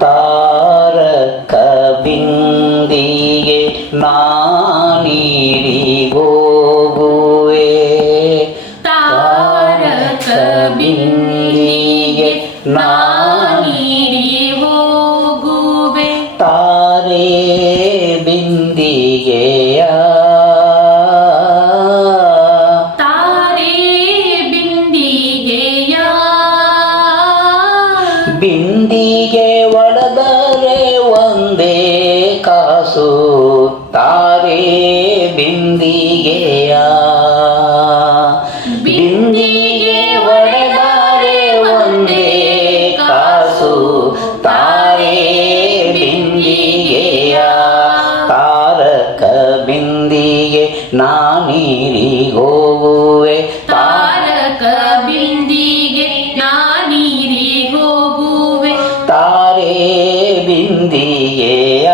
ತಾರಕ ಬಿಂದಿಗೆ ನಾನೀರಿಗೋಗುವೆ ತಾರಕ ಬಿಂದಿಗೆ ನಾನೀರಿ ಹೋಗುವೆ ತಾರೆ ಬಿಂದಿಗೆಯ ತಾರೆ ಬಿಂದಿಗೆಯ ಬಿಂದಿಗೆ ಒಡೆದರೆ ಒಂದೇ ಕಾಸು ತಾರೆ ಬಿಂದಿಗೆಯ ಬಿಂದಿಗೆ ಒಡೆದರೆ ಒಂದೇ ಕಾಸು ತಾರೆ ಬಿಂದಿಗೆಯ ತಾರಕ ಬಿಂದಿಗೆ ನಾನೀರಿಗೋಗುವೆ ತಾರಕ ಬಿಂದಿಗೆ ನಾನೀರಿ ಹೋಗುವೆ ತಾರೆ ಬಿಂದಿಗೆಯ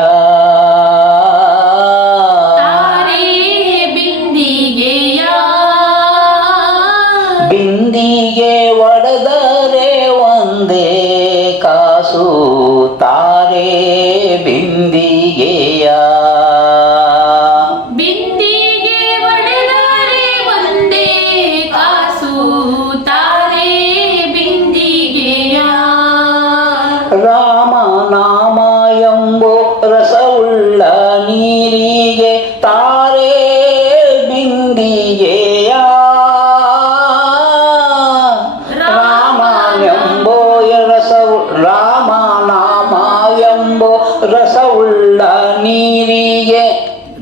ತಾರೆ ಬಿಂದಿಗೆಯ ಬಿಂದಿಗೆ ಒಡೆದರೆ ಒಂದೇ ಕಾಸು ತಾರೆ ಬಿಂದಿಗೆಯ ಬಿಂದಿಗೆ ಒಡೆದರೆ ಒಂದೇ ಕಾಸು ತಾರೆ ಬಿಂದಿಗೆಯ ರಾಮ ನಾಮ ಎಂಬೋ ರಸವುಳ್ಳ ನೀರಿಗೆ ತಾರೆ ಬಿಂದಿಗೆಯ ರಾಮ ಎಂಬೋ ರಾಮ ನಾಮ ಎಂಬೋ ರಸವುಳ್ಳ ನೀರಿಗೆ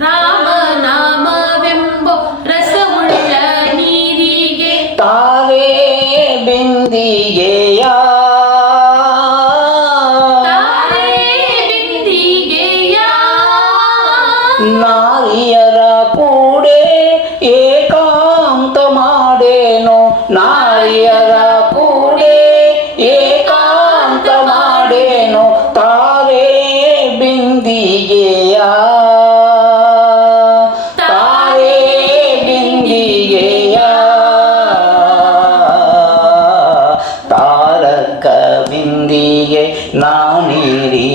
ರಾಮ ನಾಮವೆಂಬೋ ರಸವುಳ್ಳ ನೀರಿಗೆ ತಾರೆ ಬಿಂದಿಗೆಯ ತಾರೆ ಬಿಂದಿಗೆಯ ನಾರಿಯರ ಕೂಡೆ ಏಕಾಂತ ಮಾಡೇನೋ ನಾರಿಯರ ಕೂಡೆ ಏಕಾಂತ ಮಾಡೇನೋ ತಾರೆ ಬಿಂದಿಗೆಯ ತಾರೆ ಬಿಂದಿಗೆಯ ತಾರಕ ಬಿಂದಿಗೆ ನಾನೀರಿಗೋಗುವೆ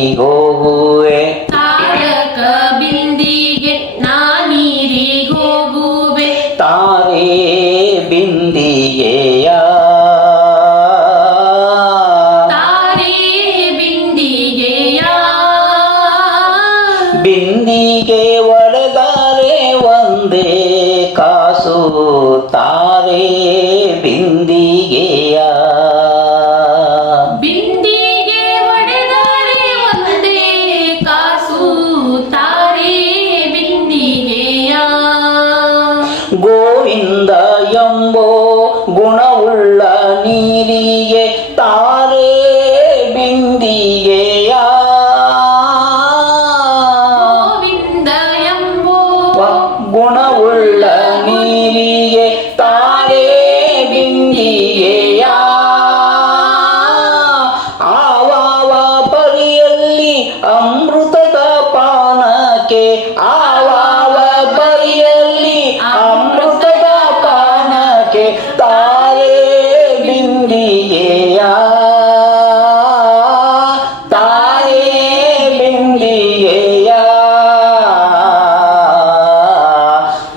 ತಾರಕ ಬಿಂದಿಗೆ ನಾನೀರಿ ಹೋಗುವೆ ತಾರೆ ಬಿಂದಿಗೆಯ ತಾರೆ ಬಿಂದಿಗೆಯ ಬಿಂದಿಗೆ ಒಡೆದರೆ ಒಂದೇ ಕಾಸು ತಾರೆ ಬಿಂದಿಗೆಯ ಬಿಂದಿಗೆ ಒಡೆದರೆ ಒಂದೇ ಕಾಸು ತಾರೆ ಬಿಂದಿಗೆಯ ಗೋವಿಂದ ಎಂಬೋ ಗುಣವುಳ್ಳ ನೀರಿಗೆ ತಾರೆ ಬಿಂದಿಗೆಯ ಗೋವಿಂದ ಎಂಬೋ ಗುಣವುಳ್ಳ ನೀರಿಗೆ ತಾರೆ ಬಿಂದಿಗೆಯ ಆವಾವ ಪರಿಯಲ್ಲಿ ಅಮೃತದ ಪಾನಕ್ಕೆ ಆವಾವ ಪರಿಯಲ್ಲಿ ಅಮೃತದ ಪಾನಕ್ಕೆ ತಾರೆ ಬಿಂದಿಗೆಯ ತಾರೆ ಬಿಂದಿಗೆಯ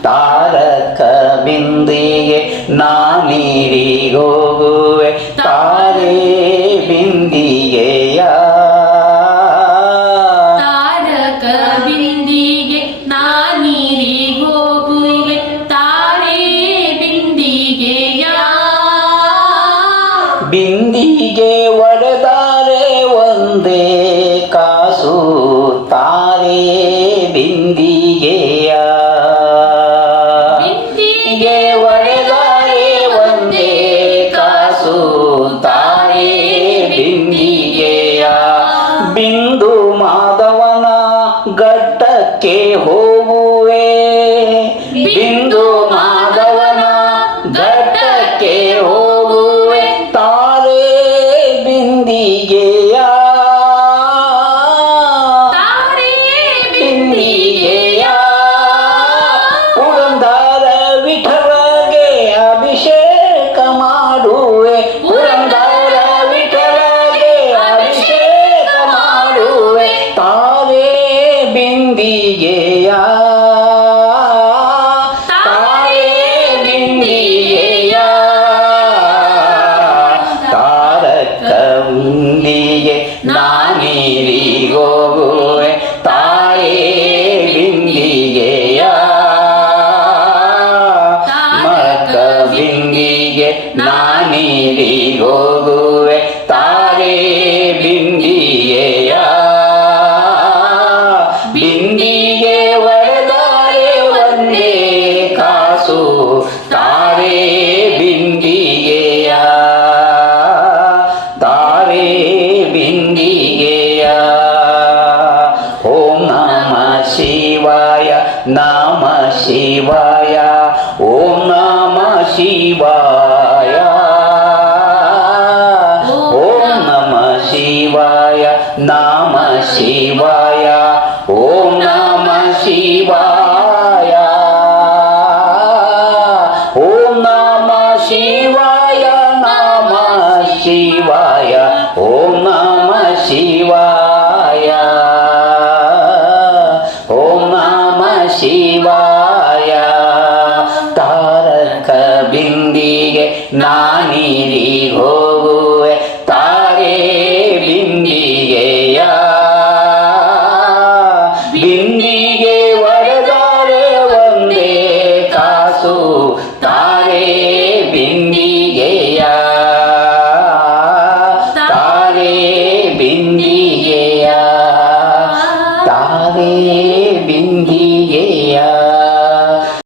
ತಾರಕ ಬಿಂದಿಗೆ ನಾನೀರಿಗೋಗುವೆ ತಾರೆ ಬಿಂದಿಗೆಯ ತಾರಕ ಬಿಂದಿಗೆ ನಾನೀರಿ ಹೋಗುವೆ ತಾರೆ ಬಿಂದಿಗೆಯ ಬಿಂದಿಗೆ ಒಡೆದರೆ ಒಂದೇ ಕಾಸು ತಾರೆ ಬಿಂದಿಗೆಯ ಬಿಂದಿಗೆ ಒಡೆದರೆ ಒಂದೇ ಕಾಸು ತಾರೆ ಬಿಂದಿಗೆಯ ಬಿಂದು ಮಾಧವನ ಘಟ್ಟಕ್ಕೆ ಹೋಗುವೆ ಬಿಂದು ಮಾಧವನ ಘಟ್ಟಕ್ಕೆ ಹೋಗುವೆ ತಾರೆ ಬಿಂದಿಗೆಯ ತಾರೆ ಬಿಂದಿಗೆಯ ಪುರಂದರ ವಿಠಲಗೆ ಅಭಿಷೇಕ ಮಾಡುವೆ ಪುರಂದರ ವಿಠಲಗೆ ಅಭಿಷೇಕ ಮಾಡುವೆ ನಾನೀರಿಗೋಗುವೆ ತಾಯೇ ಬಿಂದಿಗೆಯ ಮರಕ ಬಿಂದಿಗೆ ನಾನೀರಿಗೋಗುವೆ ತಾರೆ ಬಿಂದಿಗೆಯ ಬಿಂದಿಗೆ ಒಡೆದಾರೆ ಒಂದೇ ಕಾಸು ತಾರೆ ಬಿಂದಿಗೆಯ ತಾರೆ ಬಿಂದಿಗೆಯ ಓಂ ನಮ ಶಿವಾಯ ನಮ ಶಿವಾಯ ಓಂ ನಮ ಶಿವಾಯ ಓಂ ನಮ ಶಿವಾಯ ನಮ ಶಿವಾಯ ಓಂ ನಮ ಶಿವಾಯ ಓಂ ನಮ ಶಿವಾಯ ನಮ ಶಿವಾಯ ಓಂ ನಮ ಶಿವಾಯ ಓಂ ನಮ ಶಿವಾಯ ತಾರಕ ಬಿಂದಿಗೆ ನಾನಿರಿ ಹೋಗುವೆ